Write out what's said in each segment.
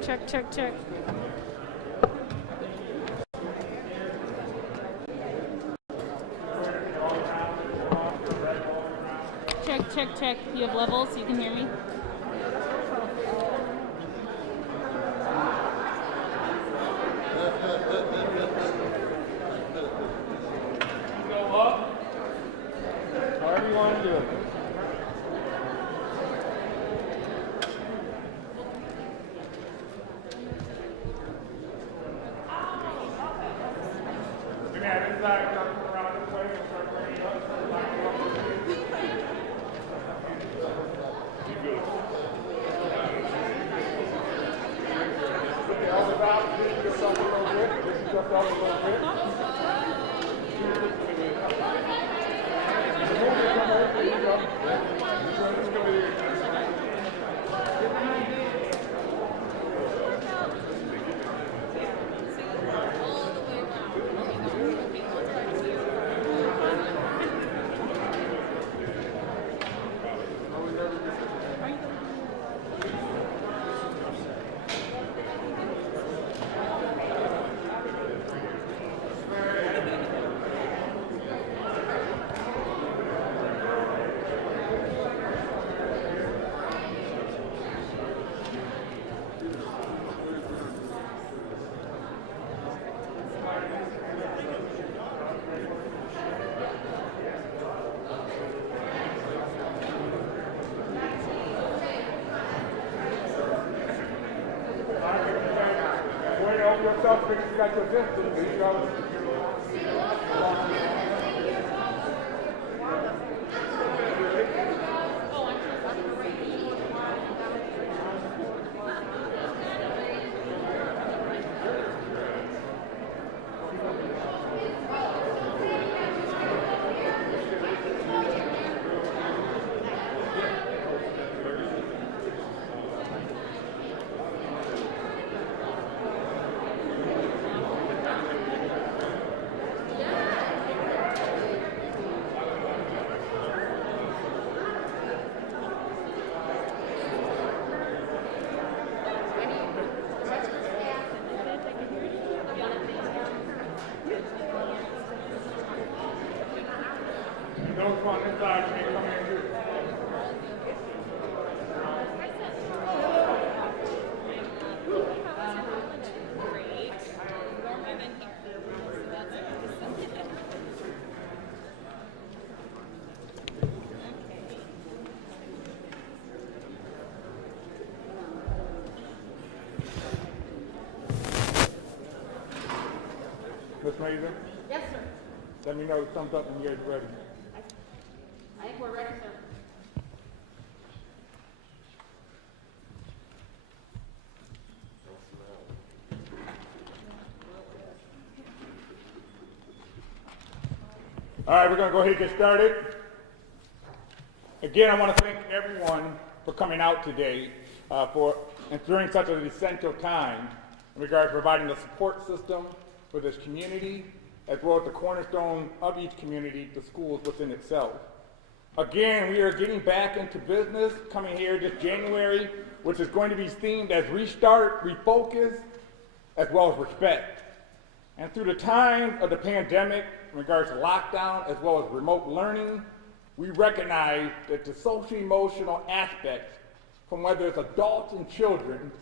Check, check, check. Check, check, check. You have levels, you can hear me? Go up. However you want to do it. Yourself because you got your distance. You know. Those on this side can come in too. Ms. Mason? Yes, sir. Let me know thumbs up when you guys are ready. I think we're ready, sir. All right, we're going to go ahead and get started. Again, I want to thank everyone for coming out today and during such an essential time in regard to providing the support system for this community, as well as the cornerstone of each community, the schools within itself. Again, we are getting back into business coming here this January, which is going to be themed as restart, refocus, as well as respect. And through the time of the pandemic, in regards to lockdown, as well as remote learning, we recognize that the social-emotional aspects, from whether it's adults and children,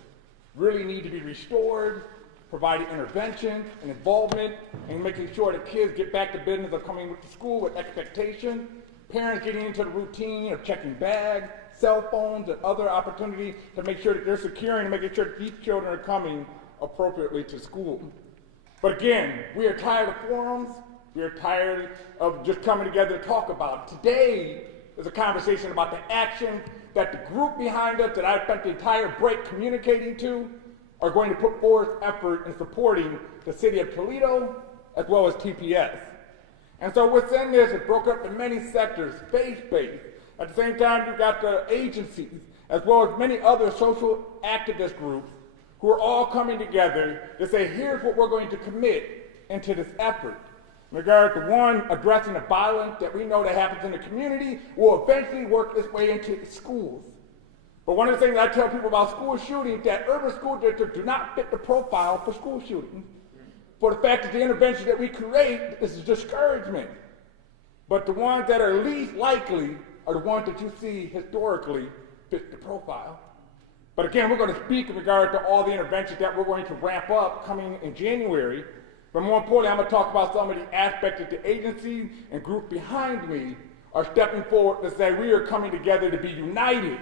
really need to be restored, providing intervention and involvement, and making sure that kids get back to business of coming to school with expectation, parents getting into the routine of checking bags, cell phones, and other opportunities to make sure that they're securing and making sure that these children are coming appropriately to school. But again, we are tired of forums. We are tired of just coming together to talk about it. Today is a conversation about the action that the group behind us that I spent the entire break communicating to are going to put forth effort in supporting the city of Toledo as well as TPS. And so within this, it broke up into many sectors, faith-based. At the same time, you've got the agencies, as well as many other social activist groups who are all coming together to say, here's what we're going to commit into this effort. In regard to one, addressing the violence that we know that happens in the community will eventually work its way into schools. But one of the things I tell people about school shootings, that urban school districts do not fit the profile for school shootings. For the fact that the intervention that we create is a discouragement. But the ones that are least likely are the ones that you see historically fit the profile. But again, we're going to speak in regard to all the interventions that we're going to ramp up coming in January. But more importantly, I'm going to talk about some of the aspects that the agency and group behind me are stepping forward to say we are coming together to be united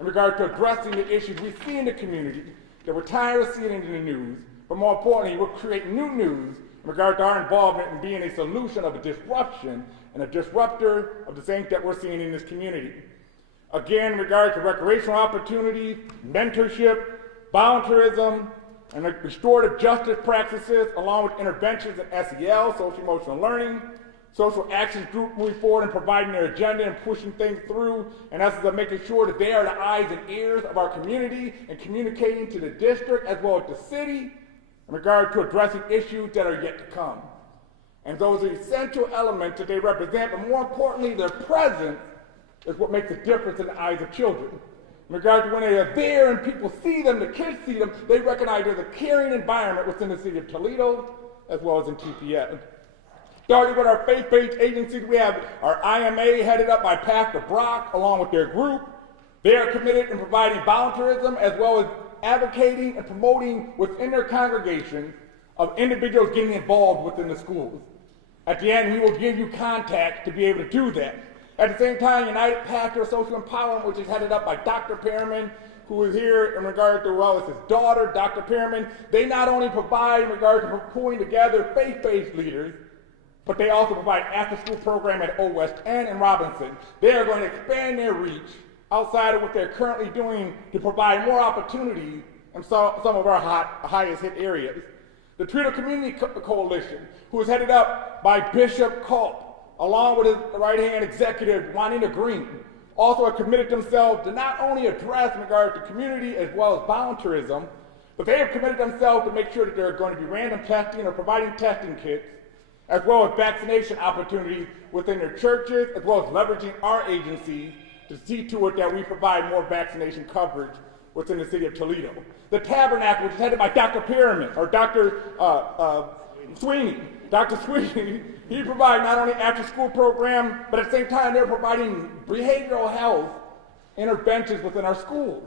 in regard to addressing the issues we see in the community that we're tired of seeing in the news. But more importantly, we're creating new news in regard to our involvement in being a solution of a disruption and a disruptor of the things that we're seeing in this community. Again, in regard to recreational opportunities, mentorship, volunteerism, and restorative justice practices, along with interventions in SEL, social emotional learning, social actions group moving forward and providing their agenda and pushing things through, and essence of making sure that they are the eyes and ears of our community and communicating to the district as well as the city in regard to addressing issues that are yet to come. And those are essential elements that they represent, but more importantly, their presence is what makes a difference in the eyes of children. In regard to when they are there and people see them, the kids see them, they recognize there's a caring environment within the city of Toledo as well as in TPS. Starting with our faith-based agencies, we have our IMA headed up by Pastor Brock along with their group. They are committed in providing volunteerism as well as advocating and promoting within their congregation of individuals getting involved within the schools. At the end, we will give you contacts to be able to do that. At the same time, United Pastor Social Empowerment, which is headed up by Dr. Perriman, who is here in regard to, well, it's his daughter, Dr. Perriman. They not only provide in regard to pulling together faith-based leaders, but they also provide after-school program at Old West End and Robinson. They are going to expand their reach outside of what they're currently doing to provide more opportunities in some of our highest hit areas. The Toledo Community Coalition, who is headed up by Bishop Culp, along with his right-hand executive, Juanita Green, also have committed themselves to not only address in regard to community as well as volunteerism, but they have committed themselves to make sure that there are going to be random testing or providing testing kits, as well as vaccination opportunities within their churches, as well as leveraging our agency to see to it that we provide more vaccination coverage within the city of Toledo. The Tabernacle, which is headed by Dr. Perriman, or Dr. Sweeney. Dr. Sweeney, he provides not only after-school program, but at the same time they're providing behavioral health interventions within our schools.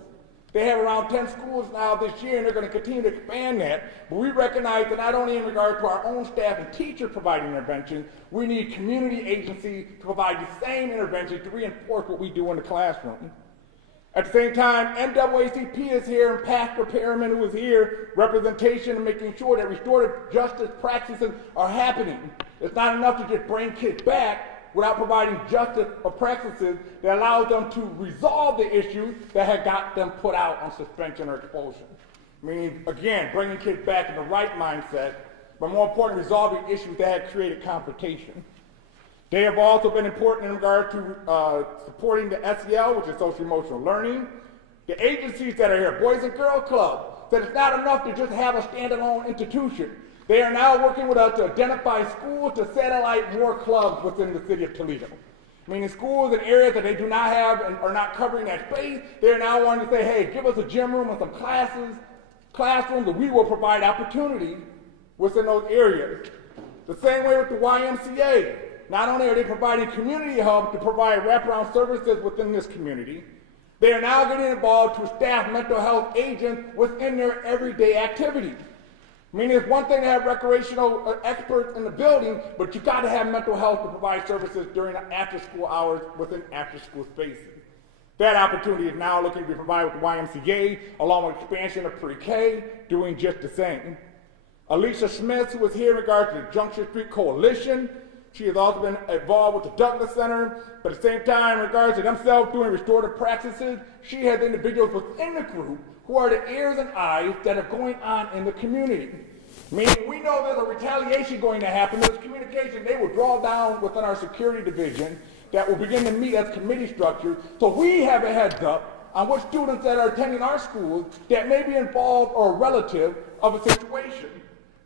They have around 10 schools now this year, and they're going to continue to expand that. But we recognize that not only in regard to our own staff and teachers providing intervention, we need community agencies to provide the same intervention to reinforce what we do in the classroom. At the same time, NAACP is here, and Pastor Perriman, who is here, representation and making sure that restorative justice practices are happening. It's not enough to just bring kids back without providing justice or practices that allows them to resolve the issues that had got them put out on suspension or expulsion. Meaning, again, bringing kids back in the right mindset, but more importantly, resolving issues that had created confrontation. They have also been important in regard to supporting the SEL, which is social emotional learning. The agencies that are here, Boys and Girls Club, that it's not enough to just have a standalone institution. They are now working with us to identify schools to satellite more clubs within the city of Toledo. Meaning schools in areas that they do not have and are not covering that space, they are now wanting to say, hey, give us a gym room and some classrooms, and we will provide opportunity within those areas. The same way with the YMCA. Not only are they providing community help to provide wraparound services within this community, they are now getting involved to staff mental health agents within their everyday activities. Meaning it's one thing to have recreational experts in the building, but you got to have mental health to provide services during the after-school hours within after-school spaces. That opportunity is now looking to be provided with the YMCA, along with expansion of pre-K, doing just the same. Alicia Smith, who is here in regard to the Junction Street Coalition, she has also been involved with the Douglas Center, but at the same time, in regards to themselves doing restorative practices, she has individuals within the group who are the ears and eyes that are going on in the community. Meaning we know there's a retaliation going to happen, there's communication, they will draw down within our security division that will begin to meet as committee structure, so we have a heads up on which students that are attending our schools that may be involved or a relative of a situation.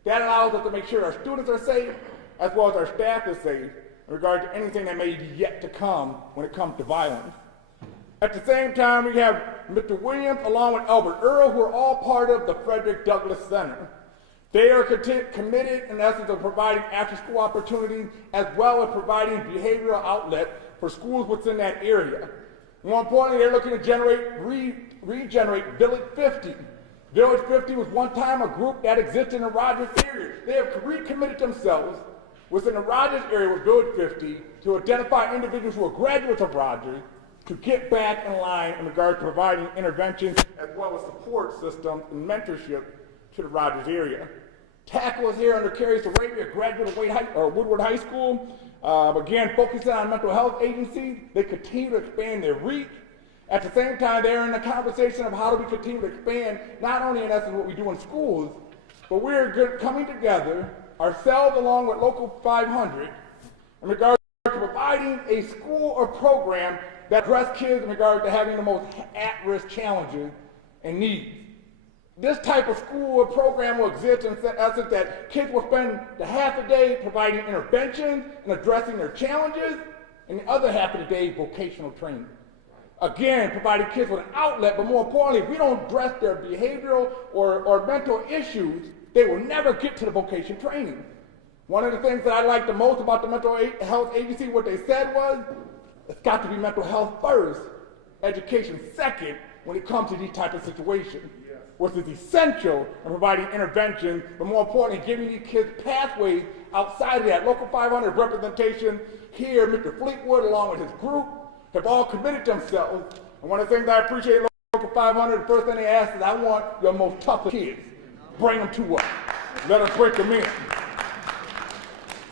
That allows us to make sure our students are safe as well as our staff is safe in regard to anything that may be yet to come when it comes to violence. At the same time, we have Mr. Williams along with Albert Earl, who are all part of the Frederick Douglass Center. They are committed in essence of providing after-school opportunities as well as providing behavioral outlet for schools within that area. More importantly, they're looking to regenerate Village 50. Village 50 was one time a group that existed in the Rogers area. They have recommitted themselves within the Rogers area with Village 50 to identify individuals who are graduates of Rogers to get back in line in regard to providing intervention as well as support systems and mentorship to the Rogers area. Tackle is here under Carrie Sarabia, graduate of Woodward High School. Again, focusing on mental health agencies, they continue to expand their reach. At the same time, they're in the conversation of how do we continue to expand, not only in essence what we do in schools, but we're coming together, ourselves along with Local 500, in regard to providing a school or program that address kids in regard to having the most at-risk challenges and needs. This type of school or program will exist in essence that kids will spend the half a day providing interventions and addressing their challenges, and the other half of the day vocational training. Again, providing kids with an outlet, but more importantly, if we don't address their behavioral or mental issues, they will never get to the vocation training. One of the things that I like the most about the mental health agency, what they said was, it's got to be mental health first, education second when it comes to these type of situations, which is essential in providing intervention, but more importantly, giving these kids pathways outside of that. Local 500 representation here, Mr. Fleetwood, along with his group, have all committed themselves. And one of the things I appreciate Local 500, the first thing they ask is, I want your most toughest kids. Bring them to us. Let us break them in.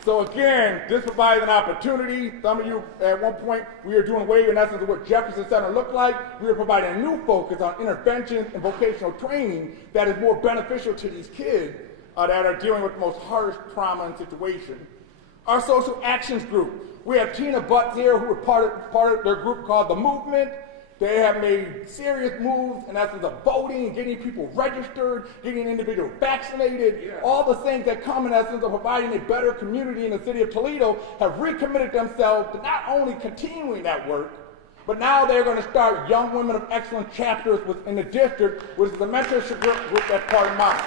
So again, this provides an opportunity. Some of you, at one point, we are doing away in essence of what Jefferson Center looked like. We are providing a new focus on intervention and vocational training that is more beneficial to these kids that are dealing with the most harsh trauma and situation. Our social actions group. We have Tina Butts here, who are part of their group called The Movement. They have made serious moves in essence of voting, getting people registered, getting individuals vaccinated, all the things that come in essence of providing a better community in the city of Toledo have recommitted themselves to not only continuing that work, but now they're going to start Young Women of Excellence chapters within the district, which is a mentorship group that's part of mine.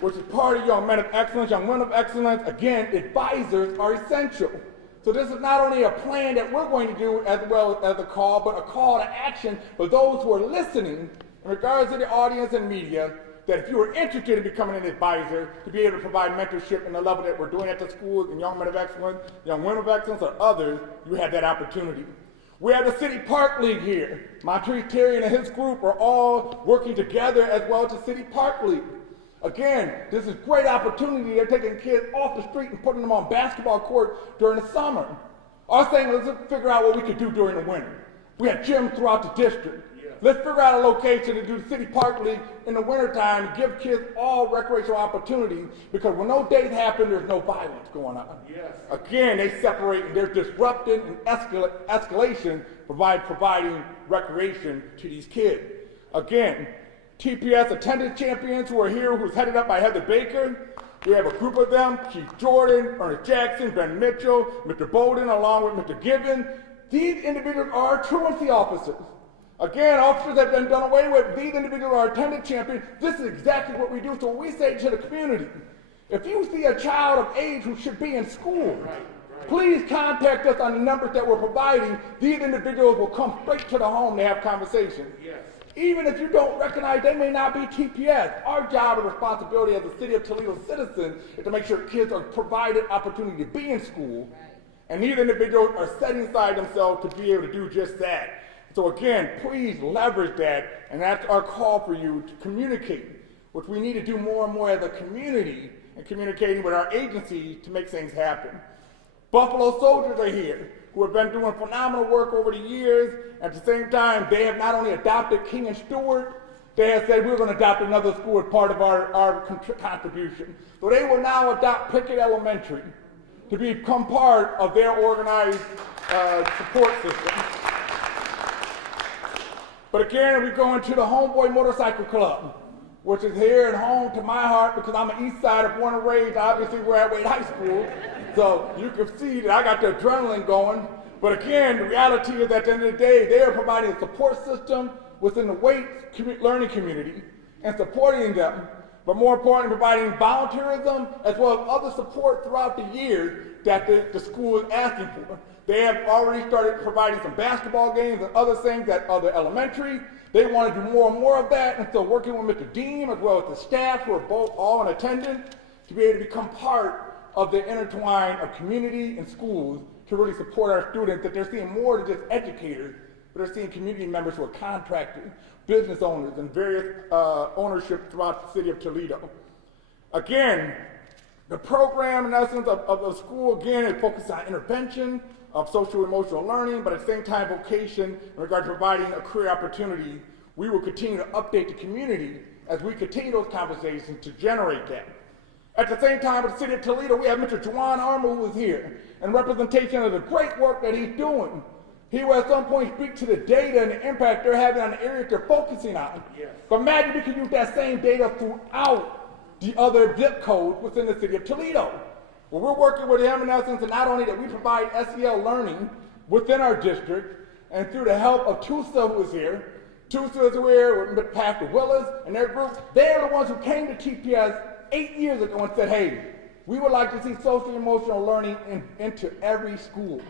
Which is part of Young Men of Excellence. Young Women of Excellence, again, advisors are essential. So this is not only a plan that we're going to do as well as a call, but a call to action for those who are listening in regards to the audience and media, that if you are interested in becoming an advisor, to be able to provide mentorship in the level that we're doing at the schools and Young Men of Excellence, Young Women of Excellence, or others, you have that opportunity. We have the City Park League here. Montrese Terry and his group are all working together as well as the City Park League. Again, this is a great opportunity. They're taking kids off the street and putting them on basketball court during the summer. Our thing is, let's figure out what we could do during the winter. We have gyms throughout the district. Let's figure out a location to do the City Park League in the wintertime and give kids all recreational opportunities, because when those days happen, there's no violence going on. Again, they separate and they're disrupting and escalation, providing recreation to these kids. Again, TPS attendance champions who are here, who's headed up by Heather Baker. We have a group of them: Keith Jordan, Ernest Jackson, Ben Mitchell, Mr. Bowden, along with Mr. Gibbon. These individuals are truancy officers. Again, officers have been done away with. These individuals are attendance champions. This is exactly what we do. So we say to the community, if you see a child of age who should be in school, please contact us on the numbers that we're providing. These individuals will come straight to the home to have conversations. Even if you don't recognize they may not be TPS, our job and responsibility as a City of Toledo citizen is to make sure kids are provided opportunity to be in school, and these individuals are setting aside themselves to be able to do just that. So again, please leverage that, and that's our call for you to communicate, which we need to do more and more as a community, and communicating with our agencies to make things happen. Buffalo Soldiers are here, who have been doing phenomenal work over the years. At the same time, they have not only adopted King and Stewart, they have said we're going to adopt another school as part of our contribution. So they will now adopt Pickett Elementary to become part of their organized support system. But again, we go into the Homeboy Motorcycle Club, which is here and home to my heart because I'm an East Sider, born and raised. Obviously, we're at Wade High School, so you can see that I got the adrenaline going. But again, the reality is at the end of the day, they are providing a support system within the Wade learning community and supporting them, but more importantly, providing volunteerism as well as other support throughout the years that the school is asking for. They have already started providing some basketball games and other things at other elementary. They want to do more and more of that, and so working with Mr. Dean as well as the staff who are both all in attendance to be able to become part of the intertwine of community and schools to really support our students, that they're seeing more than just educators, but they're seeing community members who are contractors, business owners, and various ownership throughout the city of Toledo. Again, the program in essence of the school, again, is focused on intervention of social emotional learning, but at the same time vocation in regard to providing a career opportunity. We will continue to update the community as we continue those conversations to generate that. At the same time, at the city of Toledo, we have Mr. Juwan Armour, who is here in representation of the great work that he's doing. He will at some point speak to the data and the impact they're having on the areas they're focusing on. Yes. But imagine we can use that same data throughout the other zip codes within the city of Toledo. Well, we're working with him in essence, and not only that we provide SEL learning within our district, and through the help of TUSA, who is here. TUSA is here with Pastor Willis and their group. They're the ones who came to TPS 8 years ago and said, hey, we would like to see social and emotional learning into every school.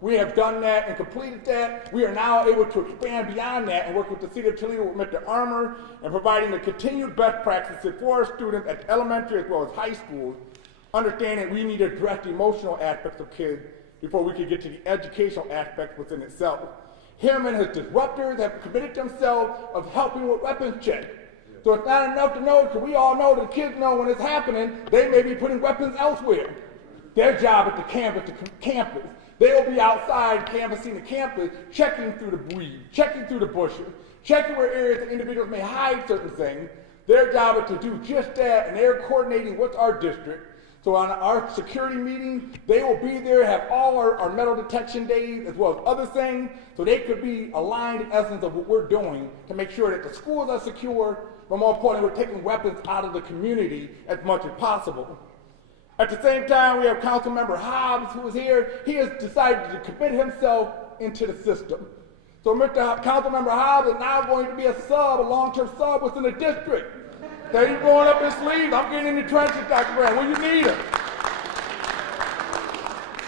We have done that and completed that. We are now able to expand beyond that and work with the city of Toledo with Mr. Armour and providing the continued best practices for our students at elementary as well as high school, understanding we need to address the emotional aspects of kids before we can get to the educational aspects within itself. Him and his disruptors have committed themselves of helping with weapons check. So it's not enough to know, because we all know that the kids know when it's happening, they may be putting weapons elsewhere. Their job at the campus, they will be outside canvassing the campus, checking through the weeds, checking through the bushes, checking where areas that individuals may hide certain things. Their job is to do just that, and they're coordinating with our district. So on our security meeting, they will be there, have all our metal detection days as well as other things, so they could be aligned in essence of what we're doing to make sure that the schools are secure, but more importantly, we're taking weapons out of the community as much as possible. At the same time, we have Councilmember Hobbs, who is here. He has decided to commit himself into the system. So Councilmember Hobbs is now going to be a long-term sub within the district. That he's going up his sleeves. I'm getting in the trenches, Dr. Brown. Well, you need it.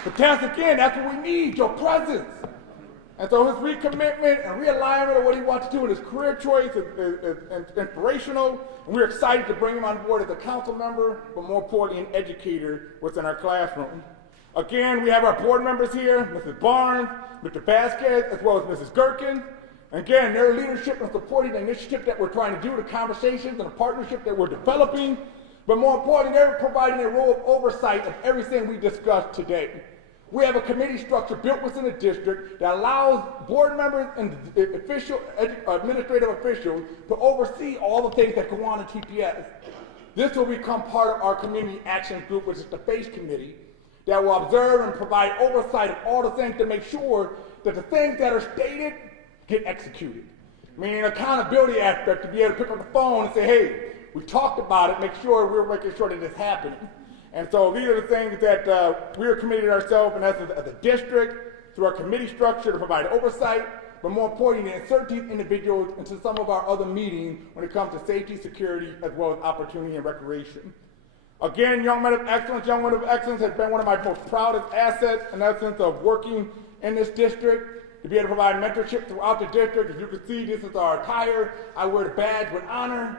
But that's what we need, your presence. And so his recommitment and realignment of what he wants to do in his career choice is inspirational, and we're excited to bring him on board as a council member, but more importantly, an educator within our classroom. Again, we have our board members here, Mrs. Barnes, Mr. Vasquez, as well as Mrs. Gherkin. Again, their leadership and supporting the initiative that we're trying to do, the conversations and the partnership that we're developing, but more importantly, they're providing a role of oversight of everything we discussed today. We have a committee structure built within the district that allows board members and administrative officials to oversee all the things that go on in TPS. This will become part of our community action group, which is the FACE committee, that will observe and provide oversight of all the things to make sure that the things that are stated get executed. Meaning an accountability aspect to be able to pick up the phone and say, hey, we talked about it, make sure we're making sure that it's happening. And so these are the things that we are committed ourselves in essence as a district through our committee structure to provide oversight, but more importantly, to insert these individuals into some of our other meetings when it comes to safety, security, as well as opportunity and recreation. Again, Young Men of Excellence has been one of my most proudest assets in essence of working in this district, to be able to provide mentorship throughout the district. As you can see, this is our attire. I wear the badge with honor.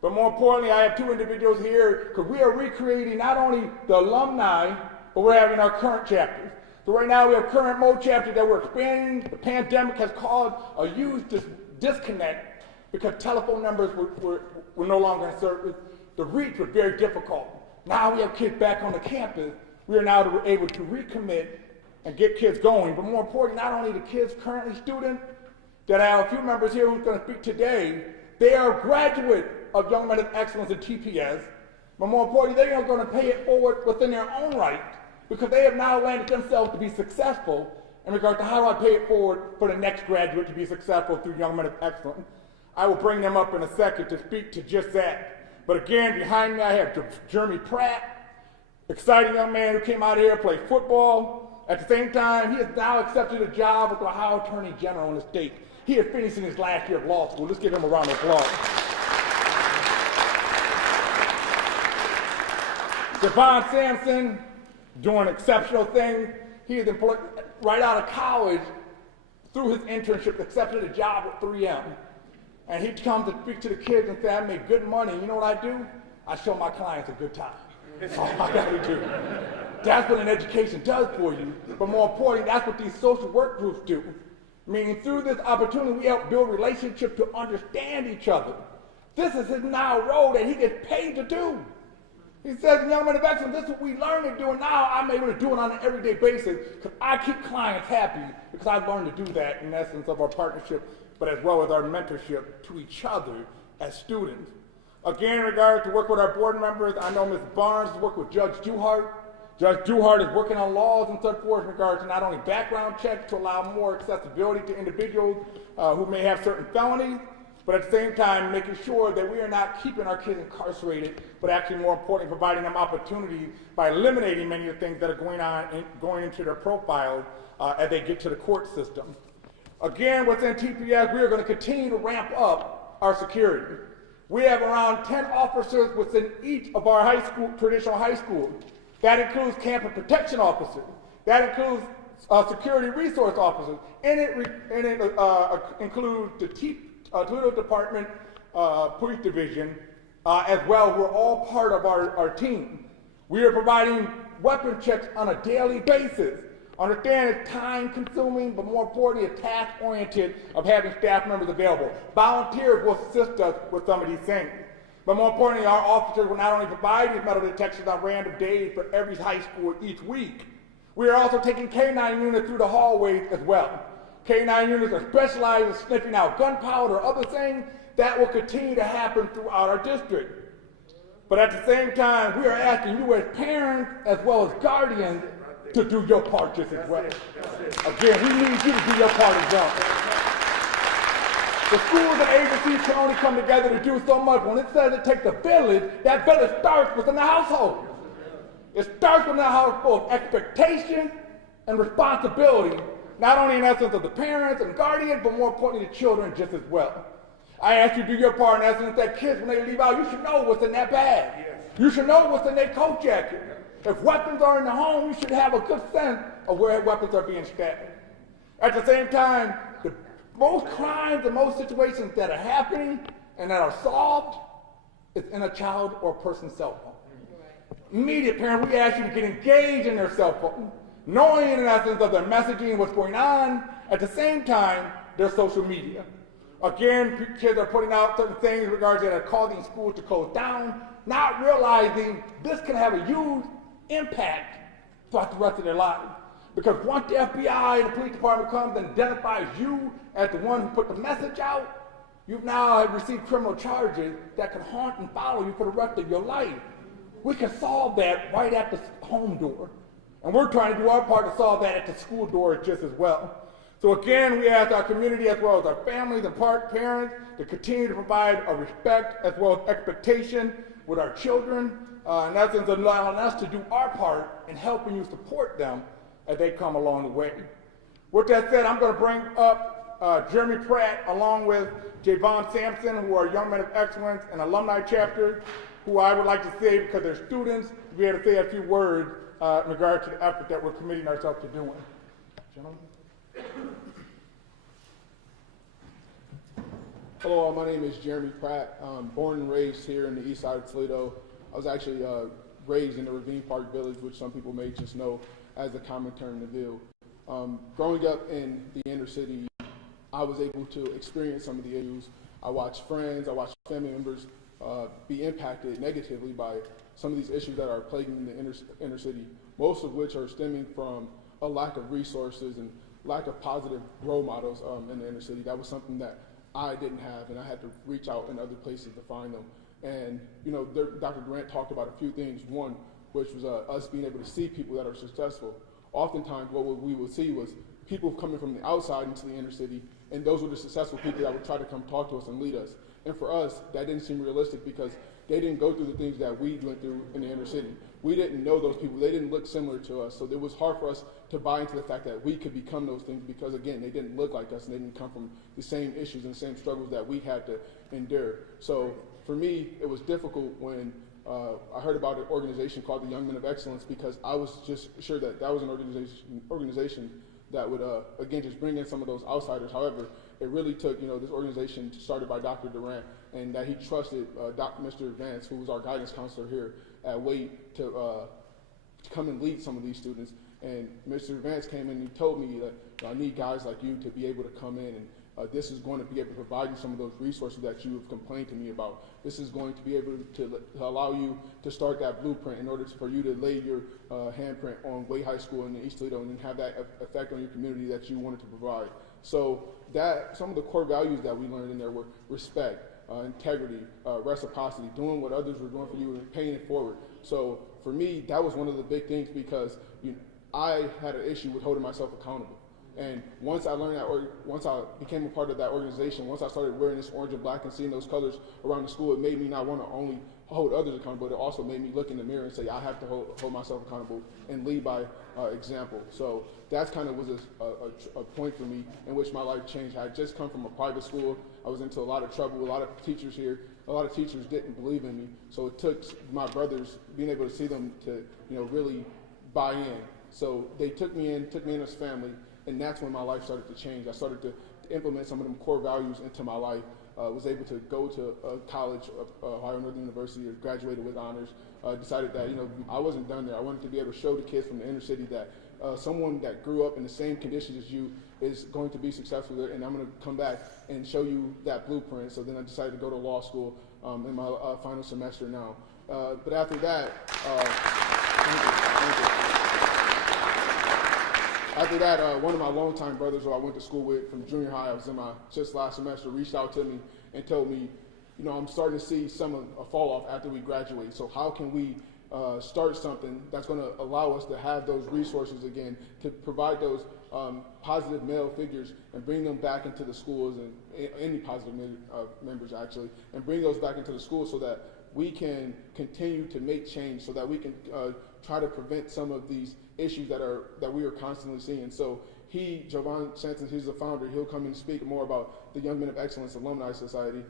But more importantly, I have two individuals here because we are recreating not only the alumni, but we're having our current chapters. So right now we have current mode chapters that we're expanding. The pandemic has caused a huge disconnect because telephone numbers were no longer in service. The reach was very difficult. Now we have kids back on the campus. We are now able to recommit and get kids going. But more importantly, not only the kids currently students, that I have a few members here who's going to speak today, they are graduates of Young Men of Excellence in TPS, but more importantly, they are going to pay it forward within their own right because they have now landed themselves to be successful in regard to how do I pay it forward for the next graduate to be successful through Young Men of Excellence. I will bring them up in a second to speak to just that. But again, behind me I have Jeremy Pratt, exciting young man who came out here to play football. At the same time, he has now accepted a job with the Ohio Attorney General in the state. He is finishing his last year of law school. Let's give him a round of applause. Devon Sampson, doing exceptional things. He is employed right out of college through his internship, accepted a job at 3M. And he comes to speak to the kids and say, I make good money. You know what I do? I show my clients a good time. That's all I gotta do. That's what an education does for you. But more importantly, that's what these social work groups do. Meaning through this opportunity, we help build relationships to understand each other. This is his now role that he gets paid to do. He says, Young Men of Excellence, this is what we learn to do, and now I'm able to do it on an everyday basis because I keep clients happy because I've learned to do that in essence of our partnership, but as well as our mentorship to each other as students. Again, in regard to work with our board members, I know Ms. Barnes has worked with Judge Duhart. Judge Duhart is working on laws and so forth in regard to not only background checks to allow more accessibility to individuals who may have certain felonies, but at the same time making sure that we are not keeping our kids incarcerated, but actually more importantly providing them opportunities by eliminating many of the things that are going on and going into their profiles as they get to the court system. Again, within TPS, we are going to continue to ramp up our security. We have around 10 officers within each of our high school, traditional high schools. That includes campus protection officers. That includes security resource officers. And it includes the Toledo Department Police Division as well, who are all part of our team. We are providing weapon checks on a daily basis. Understand it's time consuming, but more importantly, it's task oriented of having staff members available. Volunteers will assist us with some of these things. But more importantly, our officers will not only provide these metal detectors on random days for every high school each week, we are also taking K-9 units through the hallways as well. K-9 units are specialized in sniffing out gunpowder or other things that will continue to happen throughout our district. But at the same time, we are asking you as parents as well as guardians to do your part just as well. Again, we need you to do your part as well. The schools and agencies can only come together to do so much. When it says it takes a village, that village starts within the household. It starts within the household, expectation and responsibility, not only in essence of the parents and guardians, but more importantly the children just as well. I ask you to do your part in essence that kids, when they leave out, you should know what's in that bag. You should know what's in their coat jacket. If weapons are in the home, you should have a good sense of where weapons are being stashed. At the same time, the most crimes and most situations that are happening and that are solved is in a child or a person's cell phone. Immediate parent, we ask you to get engaged in their cell phone, knowing in essence of their messaging, what's going on, at the same time, their social media. Again, kids are putting out certain things in regards that are causing schools to close down, not realizing this can have a huge impact throughout the rest of their lives. Because once the FBI and the police department comes and identifies you as the one who put the message out, you've now received criminal charges that can haunt and follow you for the rest of your life. We can solve that right at the home door. And we're trying to do our part to solve that at the school door just as well. So again, we ask our community as well as our families and parents to continue to provide a respect as well as expectation with our children, in essence allowing us to do our part in helping you support them as they come along the way. With that said, I'm going to bring up Jeremy Pratt along with Javon Sampson, who are Young Men of Excellence and alumni chapters, who I would like to say, because they're students, to be able to say a few words in regard to the effort that we're committing ourselves to doing. Gentlemen. Hello, my name is Jeremy Pratt. Born and raised here in the east side of Toledo. I was actually raised in the Ravine Park Village, which some people may just know as the common term to Ville. Growing up in the inner city, I was able to experience some of the issues. I watched friends, I watched family members be impacted negatively by some of these issues that are plaguing the inner city, most of which are stemming from a lack of resources and lack of positive role models in the inner city. That was something that I didn't have, and I had to reach out in other places to find them. And you know, Dr. Durant talked about a few things. One, which was us being able to see people that are successful. Oftentimes, what we would see was people coming from the outside into the inner city, and those were the successful people that would try to come talk to us and lead us. And for us, that didn't seem realistic because they didn't go through the things that we went through in the inner city. We didn't know those people. They didn't look similar to us. So it was hard for us to buy into the fact that we could become those things because, again, they didn't look like us and they didn't come from the same issues and the same struggles that we had to endure. So for me, it was difficult when I heard about an organization called the Young Men of Excellence because I was just sure that that was an organization that would, again, just bring in some of those outsiders. However, it really took, this organization started by Dr. Durant, and that he trusted Mr. Vance, who was our guidance counselor here at Wade, to come and lead some of these students. And Mr. Vance came in and he told me that I need guys like you to be able to come in and this is going to be able to provide you some of those resources that you have complained to me about. This is going to be able to allow you to start that blueprint in order for you to lay your handprint on Wade High School in East Toledo and then have that effect on your community that you wanted to provide. So that some of the core values that we learned in there were respect, integrity, reciprocity, doing what others were doing for you and paying it forward. So for me, that was one of the big things because I had an issue with holding myself accountable. And once I learned that, once I became a part of that organization, once I started wearing this orange and black and seeing those colors around the school, it made me not want to only hold others accountable, but it also made me look in the mirror and say, I have to hold myself accountable and lead by example. So that kind of was a point for me in which my life changed. I had just come from a private school. I was into a lot of trouble. A lot of teachers here, a lot of teachers didn't believe in me. So it took my brothers, being able to see them to, really buy in. So they took me in as family. And that's when my life started to change. I started to implement some of them core values into my life. Was able to go to college, Ohio Northern University, graduated with honors. Decided that I wasn't done there. I wanted to be able to show the kids from the inner city that someone that grew up in the same conditions as you is going to be successful there, and I'm going to come back and show you that blueprint. So then I decided to go to law school in my final semester now. But after that, thank you. After that, one of my longtime brothers who I went to school with from junior high, I was in my just last semester, reached out to me and told me, I'm starting to see some of a fall off after we graduate. So how can we start something that's going to allow us to have those resources again, to provide those positive male figures and bring them back into the schools and any positive members actually, and bring those back into the schools so that we can continue to make change, so that we can try to prevent some of these issues that we are constantly seeing. So Jovan Sanson, he's the founder. He'll come and speak more about the Young Men of Excellence Alumni Society.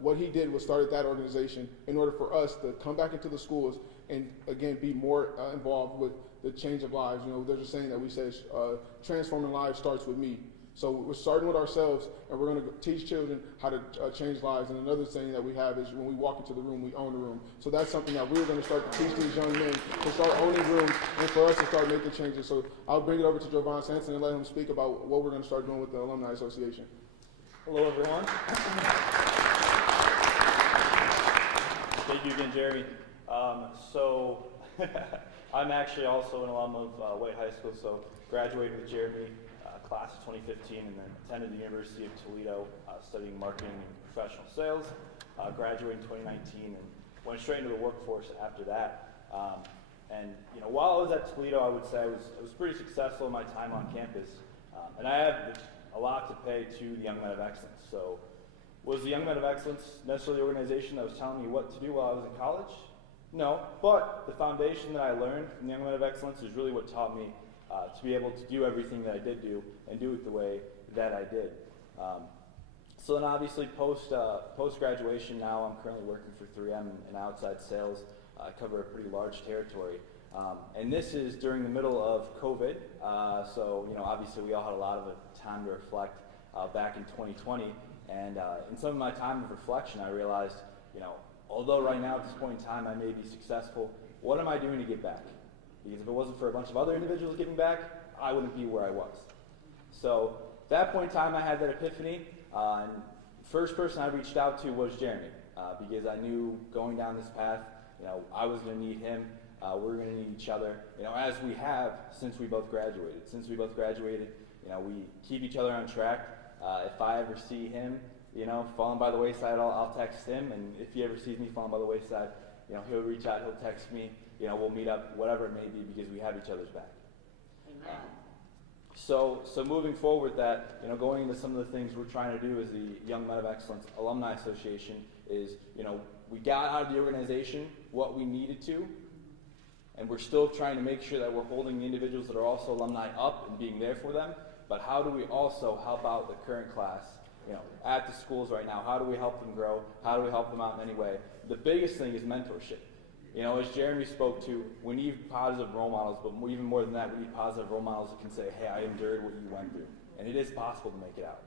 What he did was started that organization in order for us to come back into the schools and again be more involved with the change of lives. There's a saying that we say, transforming lives starts with me. So we're starting with ourselves, and we're going to teach children how to change lives. And another saying that we have is when we walk into the room, we own the room. So that's something that we're going to start to teach these young men to start owning rooms and for us to start making changes. So I'll bring it over to Jovan Sanson and let him speak about what we're going to start doing with the Alumni Association. Hello, everyone. Thank you again, Jeremy. I'm actually also an alum of Wade High School, so graduated with Jeremy. Class of 2015, and then attended the University of Toledo studying marketing and professional sales. Graduated in 2019 and went straight into the workforce after that. While I was at Toledo, I would say I was pretty successful in my time on campus. And I had a lot to pay to the Young Men of Excellence. So was the Young Men of Excellence necessarily the organization that was telling me what to do while I was in college? No, but the foundation that I learned from the Young Men of Excellence is really what taught me to be able to do everything that I did do and do it the way that I did. So then obviously post-graduation now I'm currently working for 3M in outside sales. I cover a pretty large territory. And this is during the middle of COVID. So obviously we all had a lot of time to reflect back in 2020. And in some of my time of reflection I realized, although right now at this point in time I may be successful, what am I doing to get back? Because if it wasn't for a bunch of other individuals giving back, I wouldn't be where I was. So at that point in time, I had that epiphany. And first person I reached out to was Jeremy, because I knew going down this path, I was going to need him. We're going to need each other, as we have since we both graduated. Since we both graduated, we keep each other on track. If I ever see him, falling by the wayside, I'll text him. And if he ever sees me falling by the wayside, he'll reach out, he'll text me. We'll meet up, whatever it may be, because we have each other's back. So moving forward, that going into some of the things we're trying to do as the Young Men of Excellence Alumni Association is, we got out of the organization what we needed to, and we're still trying to make sure that we're holding the individuals that are also alumni up and being there for them. But how do we also help out the current class, at the schools right now? How do we help them grow? How do we help them out in any way? The biggest thing is mentorship. As Jeremy spoke to, we need positive role models, but even more than that, we need positive role models that can say, hey, I endured what you went through. And it is possible to make it out.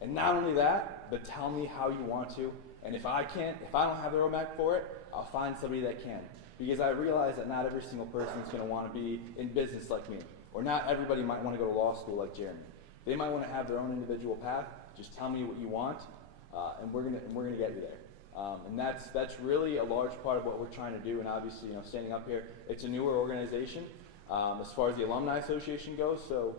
And not only that, but tell me how you want to. And if I don't have the roadmap for it, I'll find somebody that can. Because I realize that not every single person is going to want to be in business like me. Or not everybody might want to go to law school like Jeremy. They might want to have their own individual path. Just tell me what you want, and we're gonna get you there. And that's really a large part of what we're trying to do. And obviously, standing up here, it's a newer organization as far as the Alumni Association goes. So,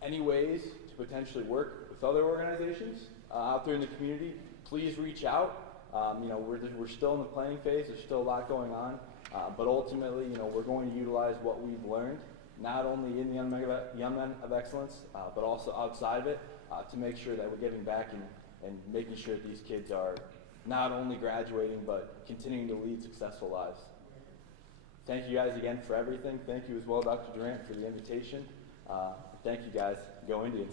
any ways to potentially work with other organizations out there in the community, please reach out. We're still in the planning phase. There's still a lot going on, but ultimately, we're going to utilize what we've learned, not only in the Young Men of Excellence, but also outside of it, to make sure that we're giving back and making sure that these kids are not only graduating, but continuing to lead successful lives. Thank you guys again for everything. Thank you as well, Dr. Durant, for the invitation. Thank you guys. Go Indians.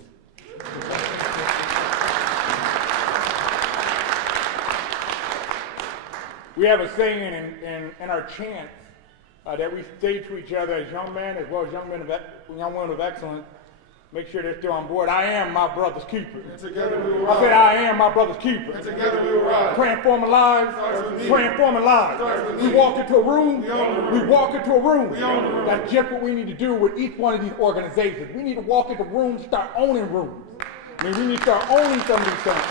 We have a saying in our chants that we say to each other as young men, as well as young women of excellence. Make sure they're still on board. I am my brother's keeper. And together we will rise. I said, I am my brother's keeper. And together we will rise. Transforming lives. Transforming lives. We walk into a room. We walk into a room. That's just what we need to do with each one of these organizations. We need to walk into rooms, start owning rooms. We need to start owning some of these things.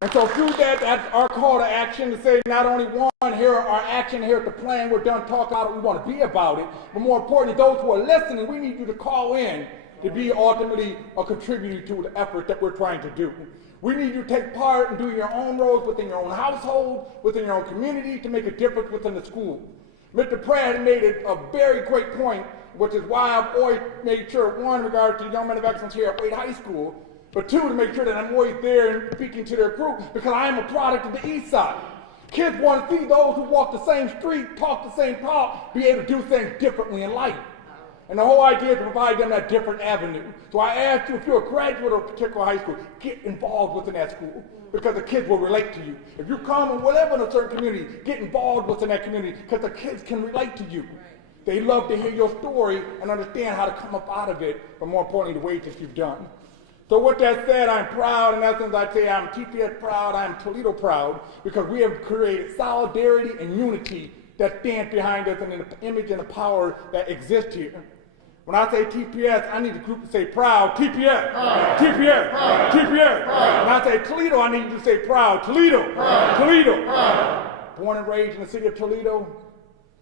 And so through that, that's our call to action to say not only one, here our action, here at the plan, we're done talking about it, we want to be about it, but more importantly, those who are listening, we need you to call in to be ultimately a contributor to the effort that we're trying to do. We need you to take part in doing your own roles within your own household, within your own community, to make a difference within the school. Mr. Pratt made it a very great point, which is why I've always made sure, one, in regard to the Young Men of Excellence here at Wade High School, but two, to make sure that I'm always there and speaking to their group, because I am a product of the East Side. Kids want to see those who walk the same street, talk the same talk, be able to do things differently in life. And the whole idea is to provide them that different avenue. So I ask you, if you're a graduate of a particular high school, get involved within that school, because the kids will relate to you. If you come and live in a certain community, get involved within that community, because the kids can relate to you. They love to hear your story and understand how to come up out of it, but more importantly, the ways that you've done. So with that said, I'm proud. In essence, I'd say I'm TPS proud, I'm Toledo proud, because we have created solidarity and unity that stands behind us and in the image and the power that exists here. When I say TPS, I need the group to say proud, TPS, proud. TPS, proud. TPS. Proud. When I say Toledo, I need you to say proud, Toledo, proud. Toledo. Proud. Born and raised in the city of Toledo,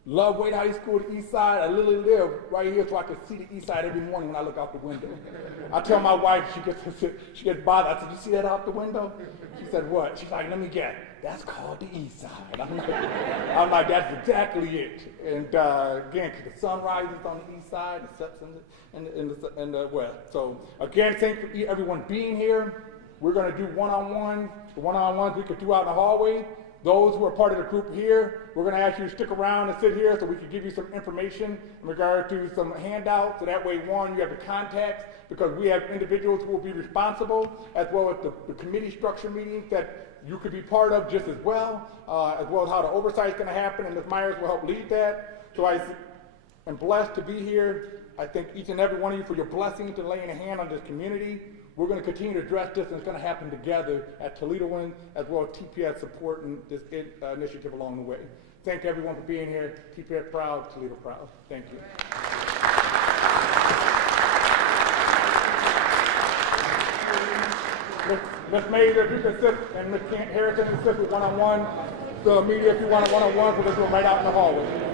love Wade High School, the East Side. I literally live right here so I can see the East Side every morning when I look out the window. I tell my wife, she gets bothered. I said, you see that out the window? She said, what? She's like, let me guess. That's called the East Side. I'm like, that's exactly it. And again, the sun rises on the East Side, it sets in the west. So again, thanks for everyone being here. We're going to do one-on-ones. The one-on-ones we could do out in the hallway. Those who are part of the group here, we're going to ask you to stick around and sit here so we can give you some information in regard to some handouts. So that way, one, you have the contacts, because we have individuals who will be responsible, as well as the committee structure meetings that you could be part of just as well as how the oversight is going to happen, and Ms. Myers will help lead that. So I am blessed to be here. I thank each and every one of you for your blessings and laying a hand on this community. We're going to continue to address this, and it's going to happen together at Toledoans, as well as TPS supporting this initiative along the way. Thank everyone for being here. TPS proud, Toledo proud. Thank you. Ms. Mazer, if you can assist, and Ms. Harrison assist with one-on-one. The media, if you want a one-on-one, we'll just go right out in the hallway.